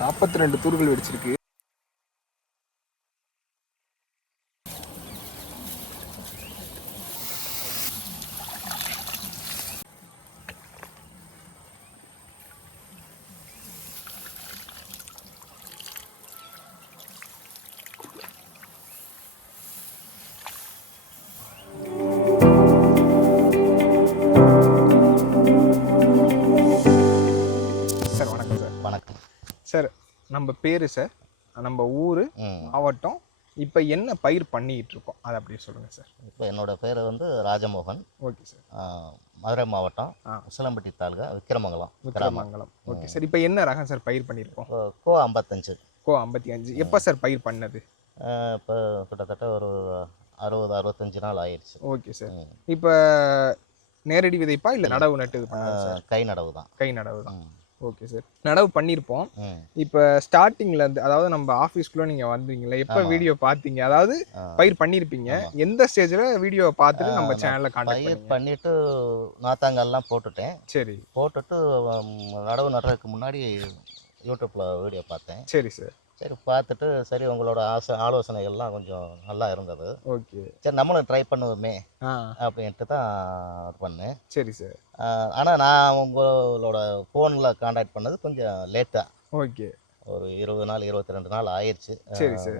42 தூர்கள் வெடிச்சிருக்கு. Sir வணக்கம் sir. வணக்கம் sir, நம்ம பேர் சார், நம்ம ஊர், மாவட்டம், இப்போ என்ன பயிர் பண்ணிக்கிட்டு இருக்கோம் அதை அப்படியே சொல்லுங்கள் சார். இப்போ என்னோட பேர் வந்து ராஜமோகன். Okay sir. மதுரை மாவட்டம் உசிலம்பட்டி தாலுகா விக்கிரமங்கலம். Okay sir. இப்போ என்ன ரகம் சார் பயிர் பண்ணியிருக்கோம்? கோ 55. கோ 55. எப்போ சார் பயிர் பண்ணது? இப்போ கிட்டத்தட்ட ஒரு 60-65 நாள் ஆயிடுச்சு. Okay sir. இப்போ நேரடி விதைப்பா இல்லை நடவு நட்டு கை நடவு தான். கை நடவு தான். Okay sir. நடவு பண்ணியிருப்போம். இப்போ ஸ்டார்டிங்கில் இருந்து, அதாவது நம்ம ஆஃபீஸ்க்குள்ளே நீங்கள் வந்தீங்களே, எப்போ வீடியோ பார்த்தீங்க? அதாவது பயிர் பண்ணியிருப்பீங்க, எந்த ஸ்டேஜில் வீடியோவை பார்த்துட்டு நம்ம சேனலில் கான்டாக்ட் பண்ணிட்டு நாத்தாங்கல்லாம் போட்டுட்டேன். சரி. போட்டுட்டு நடவு நடுறதுக்கு முன்னாடி யூடியூப்பில் வீடியோ பார்த்தேன். சரி சார். சரி பார்த்துட்டு, சரி உங்களோட ஆலோசனைகள்லாம் கொஞ்சம் நல்லா இருந்தது. ஓகே. சரி நம்மளும் ட்ரை பண்ணுவோமே அப்படின்ட்டு தான் இது பண்ணேன். சரி சார். ஆனால் நான் உங்களோட ஃபோனில் கான்டாக்ட் பண்ணது கொஞ்சம் லேட்டாக. ஓகே. ஒரு 20 நாள் 22 நாள் ஆயிடுச்சு. சரி சார்.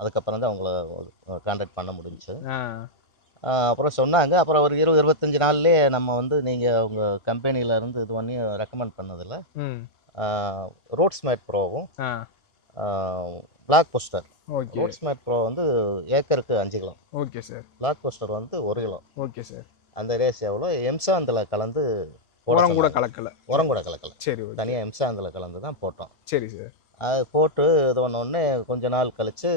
அதுக்கப்புறம் தான் உங்களை கான்டாக்ட் பண்ண முடிஞ்சிச்சு. அப்புறம் சொன்னாங்க. அப்புறம் ஒரு 20-25 நாள்லேயே நம்ம வந்து நீங்கள் உங்கள் கம்பெனியிலேருந்து இது பண்ணி ரெக்கமெண்ட் பண்ணதில்லை. ரோட்ஸ் மேட் ப்ரோவும் black poster. Roots mate pro வந்து ஏக்கருக்கு 5 kilo. Okay sir. Black poster வந்து 1 கிலோ. Okay sir. அந்த ரேஷியோவில் எம்சாந்தில் கலந்து உரம் கூட கலக்கலை. சரி. தனியாக எம்சாந்தில் கலந்து தான் போட்டோம். சரி சார். அது போட்டு இது பண்ணோடனே கொஞ்ச நாள் கழித்து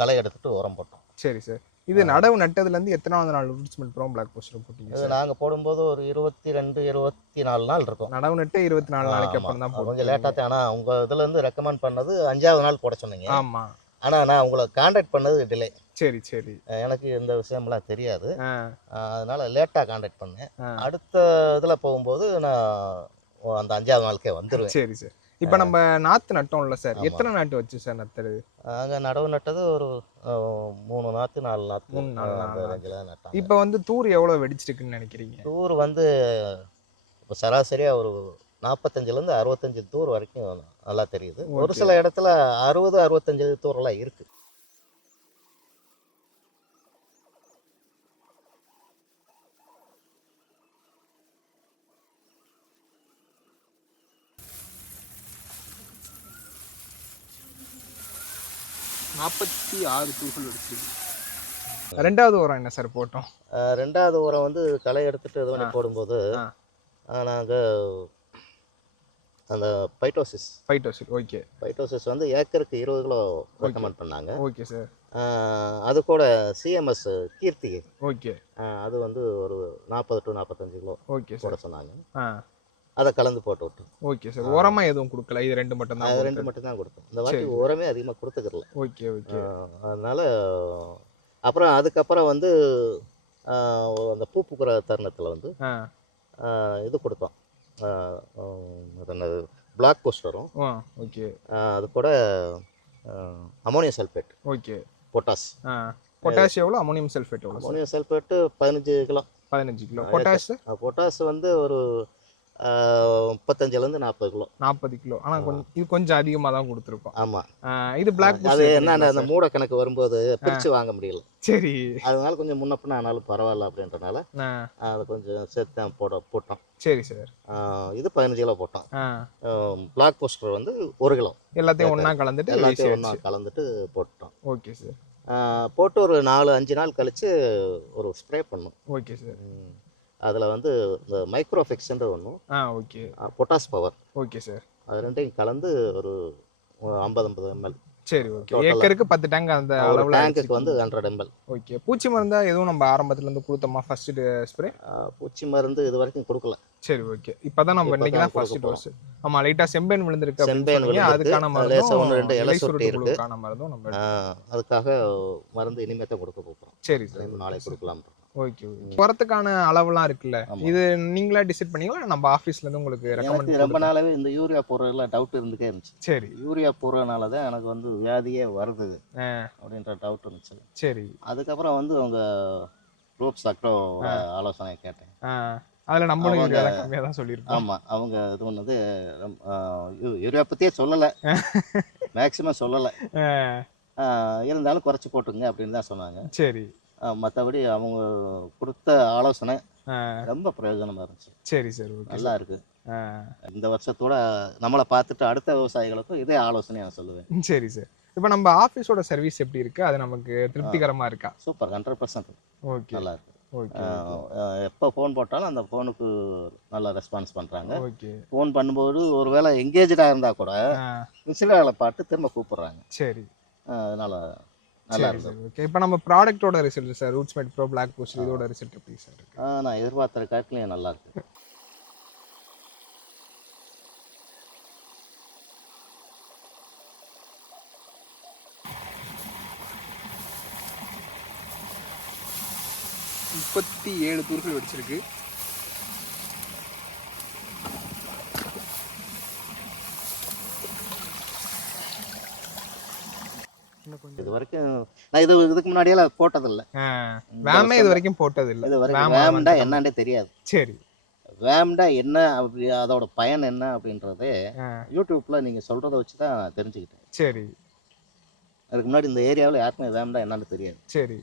களை எடுத்துட்டு உரம் போட்டோம். சரி சார். இது நடவு நட்டதுலேருந்து எத்தனாவது நாள் roots mat pro black poster போட்டீங்க? இது நாங்கள் போடும்போது ஒரு 22-24 நாள் இருக்கும். நடவு நட்டு 24 நாளைக்கு அப்புறம் தான் போட்டோம். கொஞ்சம் லேட்டாக தான். ஆனால் உங்கள் இதுலேருந்து ரெக்கமெண்ட் பண்ணது 5ஆவது நாள் போட சொன்னீங்க. ஆமாம். ஆனால் நான் உங்களை கான்டாக்ட் பண்ணது டிலே. சரி சரி. எனக்கு இந்த விஷயம்லாம் தெரியாது. அதனால லேட்டாக கான்டாக்ட் பண்ணேன். அடுத்த இதில் போகும்போது நான் அந்த 5ஆவது நாளுக்கே வந்துடுவேன். சரி சார். இப்போ நம்ம நாற்று நட்டோம்ல சார், எத்தனை நாட்டு வச்சு சார் நட்டுறது? நாங்கள் நடவு நட்டது ஒரு 3 நாற்று 4 நாற்று நட்டோம். இப்போ வந்து தூர் எவ்வளோ வெடிச்சிருக்குன்னு நினைக்கிறீங்க? தூர் வந்து இப்போ சராசரியாக ஒரு 45-65 தூர் வரைக்கும் நல்லா தெரியுது. ஒரு சில இடத்துல 60-65 தூரெல்லாம் இருக்குது. தூர்கள் வெடிச்சிருக்கு. ரெண்டாவது உரம் என்ன சார் போட்டோம்? ரெண்டாவது உரம் வந்து களை எடுத்துட்டு இது பண்ணி போடும்போது நாங்கள் அந்த பைட்டோசிஸ். ஓகே. பைட்டோசிஸ் வந்து ஏக்கருக்கு 20 கிலோ ரெக்கமெண்ட் பண்ணாங்க. Okay sir. அது கூட சிஎம்எஸ் கீர்த்திகை. ஓகே. அது வந்து ஒரு 40-45 கிலோ ஓகே போட சொன்னாங்க. அதை கலந்து போட்டு விட்டோம். Okay sir. உரமா எதுவும் கொடுக்கல? இது ரெண்டு மட்டும் தான். அது 2 மட்டும் தான் கொடுத்தோம். இந்த வாட்டி உரமே அதிகமாக கொடுத்துக்கல. Okay okay. அதனால அப்புறம் அதுக்கப்புறம் வந்து அந்த பூ பூக்கிற தருணத்தில் வந்து இது கொடுத்தோம். பிளாக் போஸ்டரும். ஓகே. அது கூட ammonium sulphate. Okay. Potash. Potash எவ்வளோ? அமோனியம் சல்ஃபேட் எவ்வளோ? Ammonium sulphate 15 kilo. 15 kilo. Potash வந்து ஒரு 35-40 கிலோ. 40 கிலோ. ஆனால் இது கொஞ்சம் அதிகமாக தான் கொடுத்துருக்கோம். ஆமாம். இது பிளாக் அது என்ன, அந்த மூட கணக்கு வரும்போது பிரித்து வாங்க முடியல. சரி. அதனால கொஞ்சம் முன்ன பின்ன ஆனாலும் பரவாயில்ல அப்படின்றனால அதை கொஞ்சம் சேர்த்து தான் போட்டோம். சரி சார். இது 15 கிலோ போட்டோம். பிளாக் போஸ்டர் வந்து 1 கிலோ. எல்லாத்தையும் ஒன்றா கலந்துட்டு போட்டோம். Okay sir. போட்டு ஒரு 4-5 நாள் கழித்து ஒரு ஸ்ப்ரே பண்ணோம். Okay sir. அதில் வந்து இந்த மைக்ரோஃபிக்ஸ்ன்ற ஒன்றும், okay, potash power. Okay sir. அது ரெண்டையும் கலந்து ஒரு 50 ml. சரி. ஓகே. ஏக்கருக்கு 10 டேங்க் அந்த அளவுல. டேங்குக்கு வந்து 100 ml. ஓகே. பூச்சி மருந்தா எதுவும் நம்ம ஆரம்பத்துல இருந்து கொடுத்தோமா ஃபர்ஸ்ட் ஸ்ப்ரே? பூச்சி மருந்து இது வரைக்கும் கொடுக்கல. சரி. ஓகே. இப்போதான் நம்ம இன்னைக்கு தான் ஃபர்ஸ்ட் டோஸ். ஆமா, லைட்டா செம்பேன் விழுந்திருக்கு. அதுக்கான மருந்து 1-2 இலை சுருட்டி இருக்கு. மருந்தும் நம்ம அதுக்காக மருந்து இனிமே தான் கொடுக்க போறோம். சரி சார். நாளைக்கு கொடுக்கலாம். Okay okay. உரத்துக்கான அளவுலாம் இருக்குல்ல, இது நீங்களா டிசைட் பண்ணீங்களா நம்ம ஆஃபீஸ்ல இருந்து உங்களுக்கு ரெக்கமெண்ட்? எனக்கு ரொம்ப நாளாவே இந்த யூரியா போடுறதுல டவுட் இருந்துட்டே இருந்துச்சு. சரி. யூரியா போடுறதுனால தான் எனக்கு வந்து வியாதியே வருது அப்படின்ற டவுட் இருந்துச்சு. சரி. அதுக்கப்புறம் வந்து அவங்க ரோப்ஸ் அக்ரோட ஆலோசனை கேட்டேன். அதில் நம்மளும் யூரியா தான் கம்மியாக தான் சொல்லியிருக்கோம். ஆமாம், அவங்க இது பண்ணது யூரியா பற்றியே சொல்லலை, மேக்ஸிமம் சொல்லலை. இருந்தாலும் குறைச்சி போட்டுங்க அப்படின்னு தான் சொன்னாங்க. சரி. மற்றபடி அவங்க கொடுத்த ஆலோசனை ரொம்ப பிரயோஜனமாக இருந்துச்சு. சரி சரி, நல்லா இருக்கு. இந்த வருஷத்தோட நம்மளை பார்த்துட்டு அடுத்த விவசாயிகளுக்கும் இதே ஆலோசனை நான் சொல்லுவேன். சரி சார். இப்போ நம்ம ஆஃபீஸோட சர்வீஸ் எப்படி இருக்கு, அது நமக்கு திருப்திகரமாக இருக்கா? சூப்பர், 100%. ஓகே, நல்லா இருக்கு. ஓகே. எப்போ ஃபோன் போட்டாலும் அந்த ஃபோனுக்கு நல்லா ரெஸ்பான்ஸ் பண்ணுறாங்க. ஓகே. ஃபோன் பண்ணும்போது ஒரு வேளை எங்கேஜாக இருந்தால் கூட விசிலாவில் பாட்டு திரும்ப கூப்பிட்றாங்க. சரி. அதனால நல்லா இருக்கு. ஓகே. இப்போ நம்ம ப்ராடக்ட்டோட result sir, rootsmate pro black boost இதோட ரிசல்ட் எப்படி சார் இருக்கு? நான் எதிர்பார்த்த காட்டிலையும் நல்லா இருக்கு. முப்பத்தி 7 தூர்கள் வெடிச்சிருக்கு. இது வரைக்கும் நான் இதுக்கு முன்னாடியெல்லாம் போட்டதில்லை. வேமே இது வரைக்கும் போட்டதில்லை. இது வரைக்கும் வேம்டா என்னன்னே தெரியாது. சரி. வேம்டா என்ன, அப்படி அதோட பயன் என்ன அப்படின்றதே யூடியூப்ல நீங்க சொல்றதை வச்சு தான் நான் தெரிஞ்சுக்கிட்டேன். சரி. அதுக்கு முன்னாடி இந்த ஏரியாவில் யாருக்குமே வேம்டா என்னன்னு தெரியாது. சரி.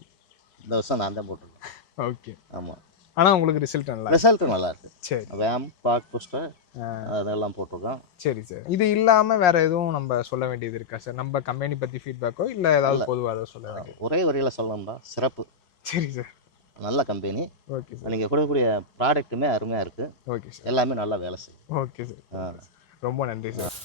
இந்த வருஷம் நான் தான் போட்டிருக்கேன். ஓகே. ஆமாம், ஆனால் உங்களுக்கு ரிசல்ட் நல்லா இருக்கு. சரி. வேம் பாக் பூஸ்டர் அதெல்லாம் போட்டிருக்கோம். சரி சார். இது இல்லாம வேற எதுவும் நம்ம சொல்ல வேண்டியது இருக்கா சார்? நம்ம கம்பெனி பத்தி ஃபீட்பேக்கோ இல்ல ஏதாவது பொதுவாக ஏதாவது சொல்ல வேண்டியது? ஒரே வரியில சொல்லணும்டா, சிறப்பு. சரி சார். நல்ல கம்பெனி. Okay sir. நீங்க கொடுக்கக்கூடிய ப்ராடக்ட்டுமே அருமையா இருக்கு. Okay sir. எல்லாமே நல்லா வேலை செய்யும். Okay sir. ரொம்ப நன்றி சார்.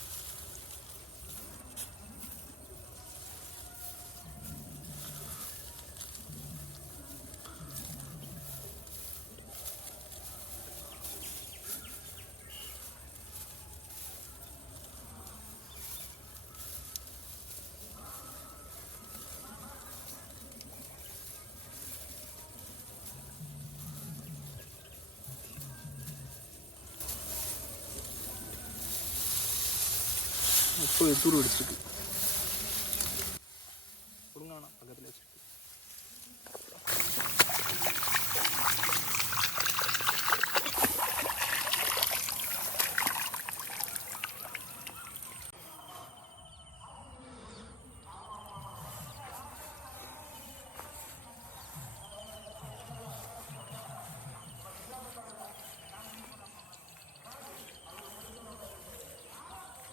தூர் வெடிச்சிருக்கு. கொடுங்க, பக்கத்தில்